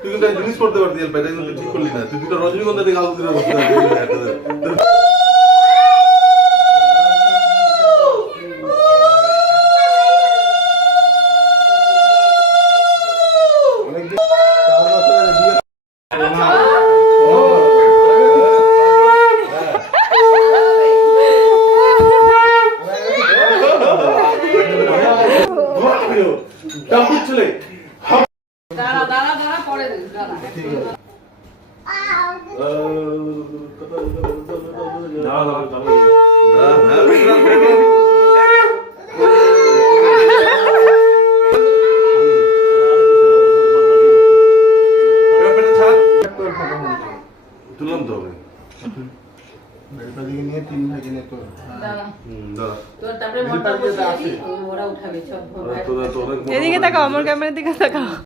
তুই কিন্তু জিনিস করতে পারতি এটা কিন্তু ঠিক করলি না, তুই দুটো রজনীগন্ধা থেকে আলু দিয়ে তুললাম তো হবে নিয়ে তিন ভাগে নিয়ে তো এদিকে তাকাও, আমার ক্যামেরার দিকে তাকাও।